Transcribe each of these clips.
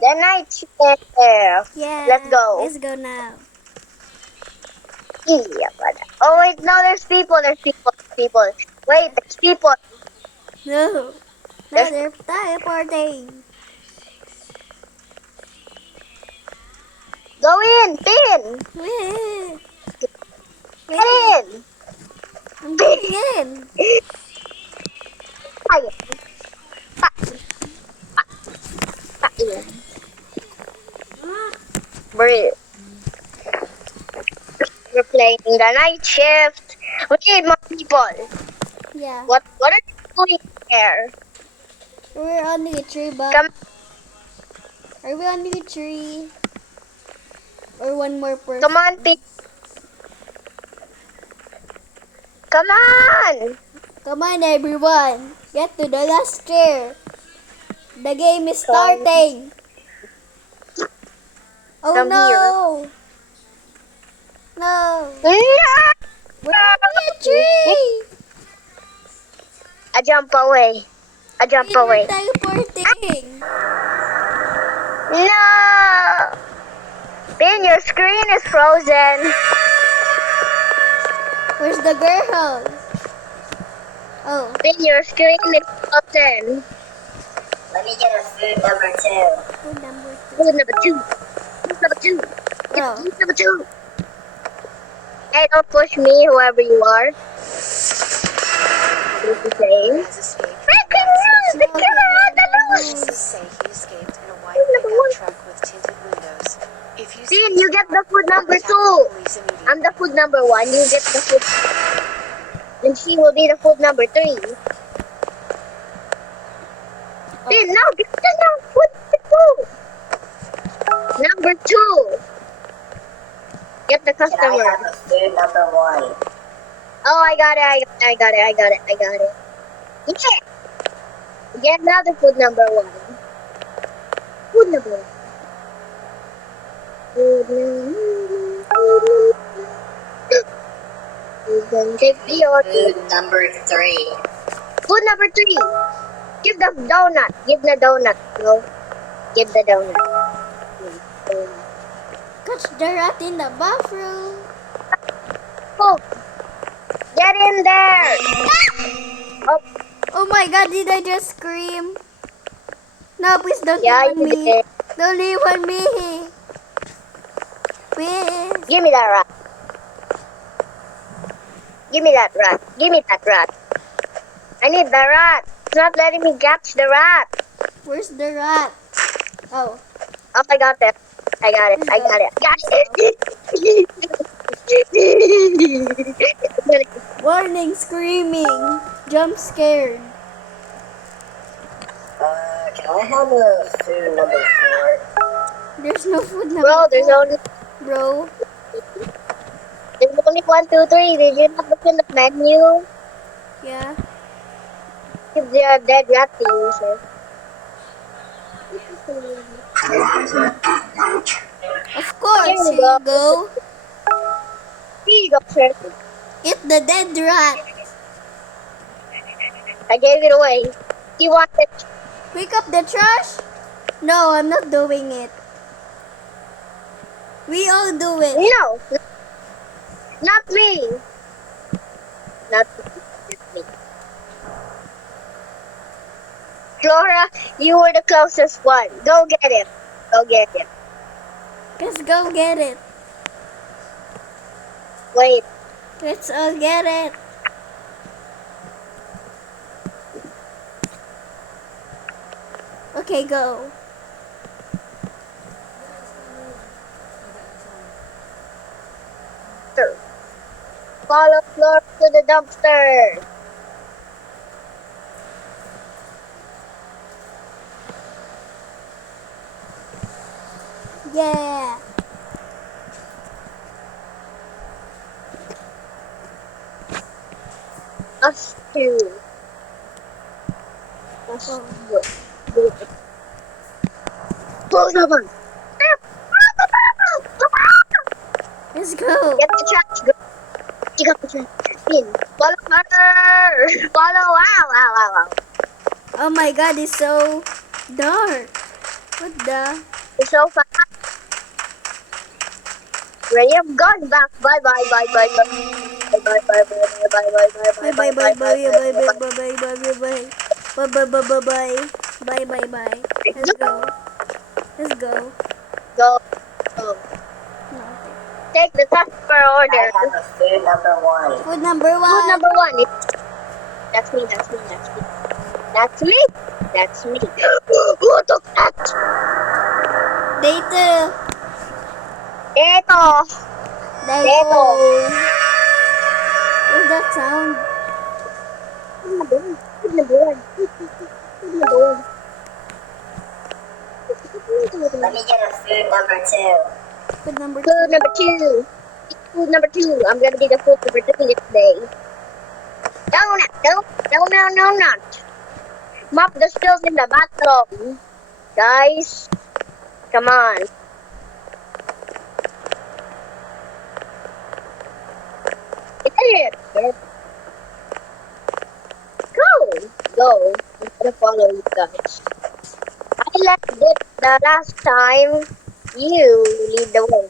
The night shift. Yeah. Let's go. Let's go now. Yeah, but oh wait, no, there's people. There's people. There's people. Wait, there's people. No. Now There's they're teleporting. go in, pin, Wait. get Wait. in. I'm going in. Fire. Fire. Breathe. We're playing the night shift. We need more people. Yeah. What are you doing there? We're on the tree, but Come are we on the tree? Or one more person? come on, pin. Come on. Come on, everyone. Get to the last chair. The game is Come. starting. Oh Come no. here. No. Yeah. We're on the tree. I jump away. I jump We're away. teleporting. No! Pin, your screen is frozen. Where's the girl? Oh. Pin, your screen is frozen. Let me get a food number 2. Food number 2. Food number 2. Food number 2. Oh. Food number 2. Hey, don't push me, whoever you are. What is he saying? Has escaped. Breaking news! The killer on the loose! Police say he escaped in a white Number pickup one. truck with tinted windows. If you Pin, you get the food number 2. police immediately. I'm the food number 1. You get the food. And she will be the food number 3. Pin, no, get the food number 2. Number 2. Get the Can I customer. have a food number 1? Oh, I got it. Yeah. Get another food number 1. Food number 1. Food number 3. Food number 3. Give the donut. Give the donut. No. Give the donut. Catch the rat in the bathroom. Oh. Get in there. Oh, Oh my god, did I just scream? No, please don't yeah, leave on you me. did. Don't leave on me. Please. Give me that rat. Give me that rat. Give me that rat. I need the rat. It's not letting me catch the rat. Where's the rat? Oh. Oh, I got it. I got it. Warning, screaming. Jump scared. Can I have a food number 4? There's no food number. Bro, there's only 1, 2, 3. Did you not look in the menu? Yeah. If they are dead rat to you, sir. Of course, Here here you go. you go. Here you go, sir. Eat the dead rat. I gave it away. You want it? Pick up the trash? No, I'm not doing it. We all do it. No. Not me. Not me. Flora, you were the closest one. Go get him. Go get him. Let's go get it. Wait. Let's all get it. Okay, go. Follow Flora to the dumpster. Yeah. Us two. Us two. Close the one. Let's go. Get the trash. Go. You got the trash. In. Follow her. Follow. Wow. Oh my god, it's so dark. What the? You're so fast. Ready? I'm going back. Bye bye bye bye bye. Bye bye bye bye bye bye bye Bye bye bye bye bye bye bye bye bye bye bye bye. bye bye bye bye. Bye bye bye bye bye. Bye bye bye. Let's go. Let's go. Go. Go. No. Take the customer I order. have a food number 1. Food number Food 1. number 1. That's me. That's me. That's me. That's me. That's me. Who took that? Day 2. Ito. Day Ito. 2. What's that sound? Food number 1. Food number 1. Let me get a food number 2. Food number 2. Food number 2. Food number 2. I'm gonna be the food number 2 today. Donut. No, not. Mop the spills in the bathroom. Guys, come on. Get it. Go. I'm gonna follow you guys. I left it the last time. You lead the way.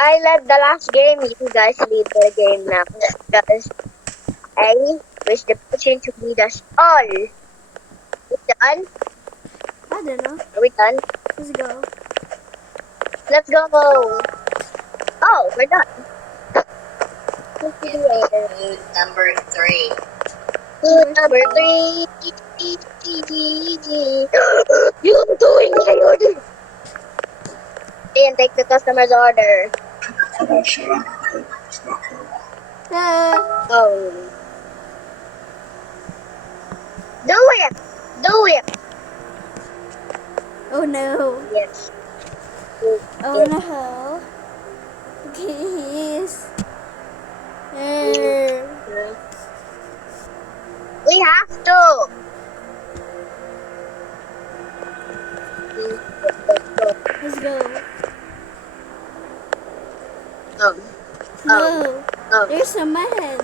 I led the last game. You guys lead the game now. Because I wish the person to lead us all. We done? I don't know. Are we done? Let's go. Let's go. Oh, we're done. Give me food number 3. Food number 3. You're doing my order. Then take the customer's order. Oh. Do it. Oh no. Yes. Oh no. Please. We have to. Let's go. Oh. No. There's a man.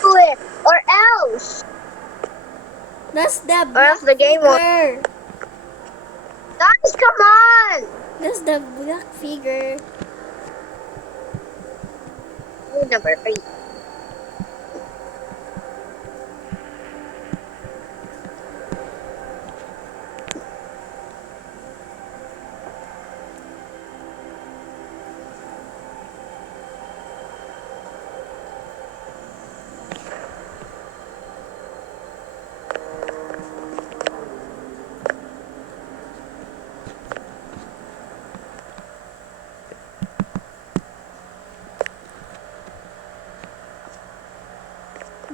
Do it. Or else. That's the Or black else the game won't. figure. Guys, come on. That's the black figure. Food number 3.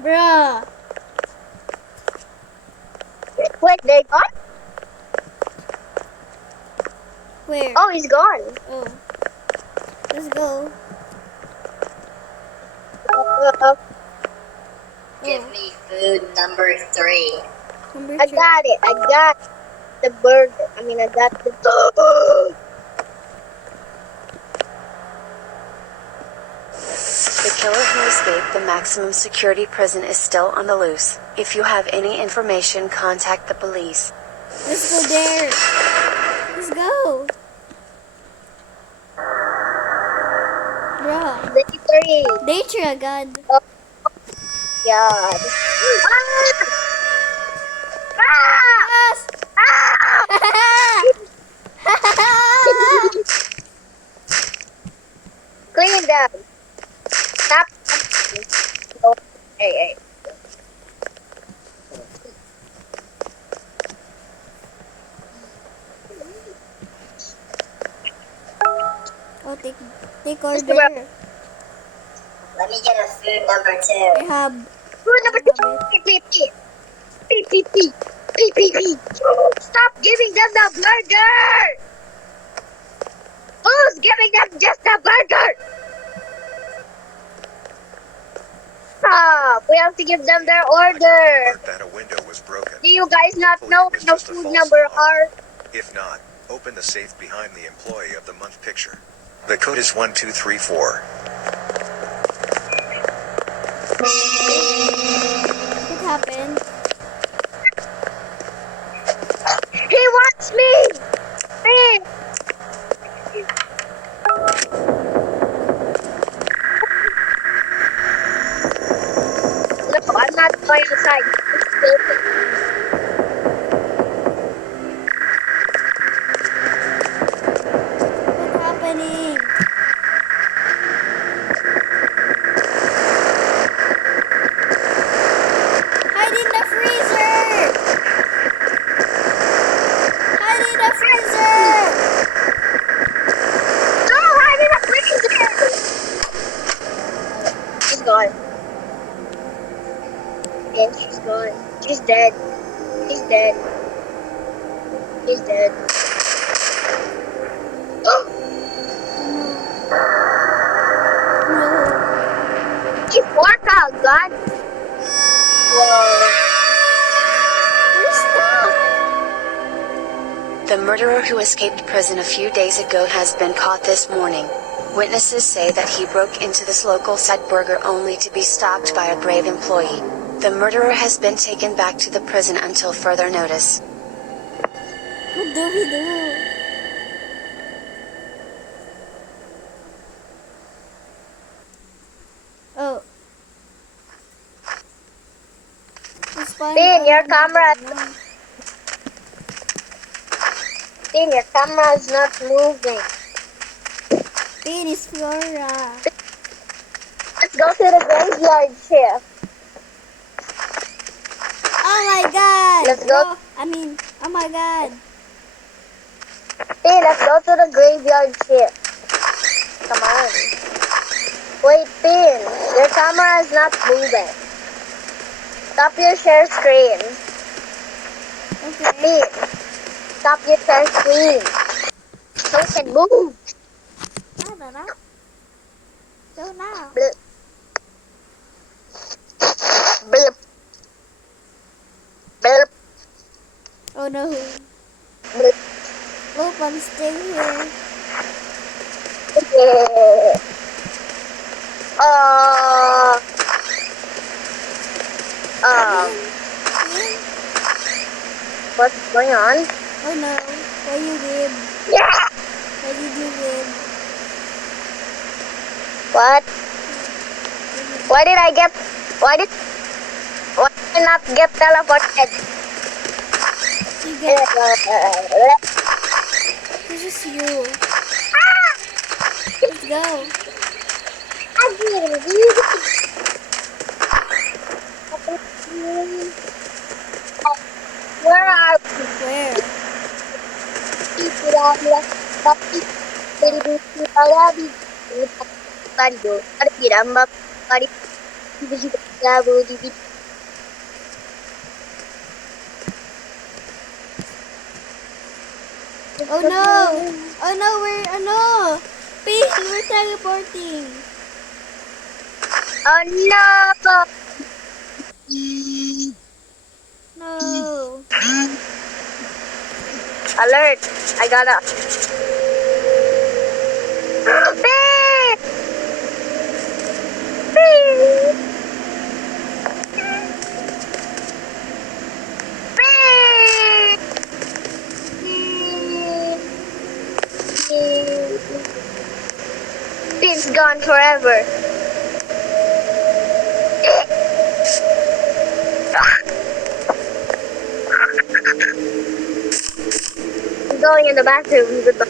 Bruh. Wait, they gone? Where? Oh, he's gone. Oh. Let's go. Give me food number 3. Number I 3. got it. I got the burger. I got the. The killer who escaped the maximum security prison is still on the loose. If you have any information, contact the police. Let's go there. Let's go. Bruh. The 3. Day 3 agad. God. Ah! Yes! Clean them. Stop. Oh, hey. Oh, take order. Let me get a food number 2. I have. Food number 2. P. Stop giving them the burger. Who's giving them just the burger? Stop. We have to give them their order. That a window was broken. Do you guys not know what It's the just a food false number alarm. are? If not, open the safe behind the employee of the month picture. The code is 1234. What happened? What's happening? Hide in the freezer! Hide in the freezer! No, hide in the freezer! She's gone. And she's gone. She's dead. She's dead. She's dead. No. She's work out, God. Whoa. We're stuck. The murderer who escaped prison a few days ago has been caught this morning. Witnesses say that he broke into this local burger only to be stopped by a brave employee. The murderer has been taken back to the prison until further notice. What do we do? Oh. It's fine. Dean, your camera. Dean, your camera is not moving. Dean is Flora. Let's go to the graveyard shift. Oh my god! Let's go. Oh my god. Dean, let's go to the graveyard shift. Come on. Wait, Dean, your camera is not moving. Stop your share screen. Okay. Dean, stop your share screen. So we can move. I don't know. Go now. Blip. Blip. Blip. Oh no. Blip. Oh, I'm staying here. Yeah. Dean? What's going on? Oh no. Why you give? Yeah. Why did you give? What? Why did I not get teleported? You get. This is you. Let's go. Where are Where? Oh no! Oh no, oh no! Please, we're teleporting. Oh no! No. Alert! I gotta. Beep! Beep! Beep! Beep's gone forever. I'm going in the bathroom. Goodbye.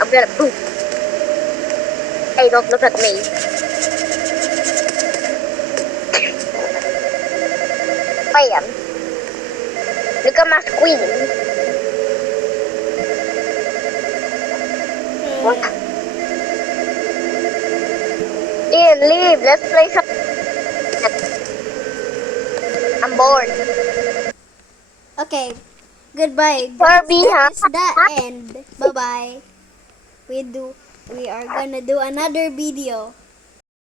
I'm gonna poop. Hey, don't look at me. Bam. Look at my screen. What? Ian, leave. Let's play some. I'm bored. Okay. Goodbye. Furby, That is huh? the end. Bye bye. We are gonna do another video.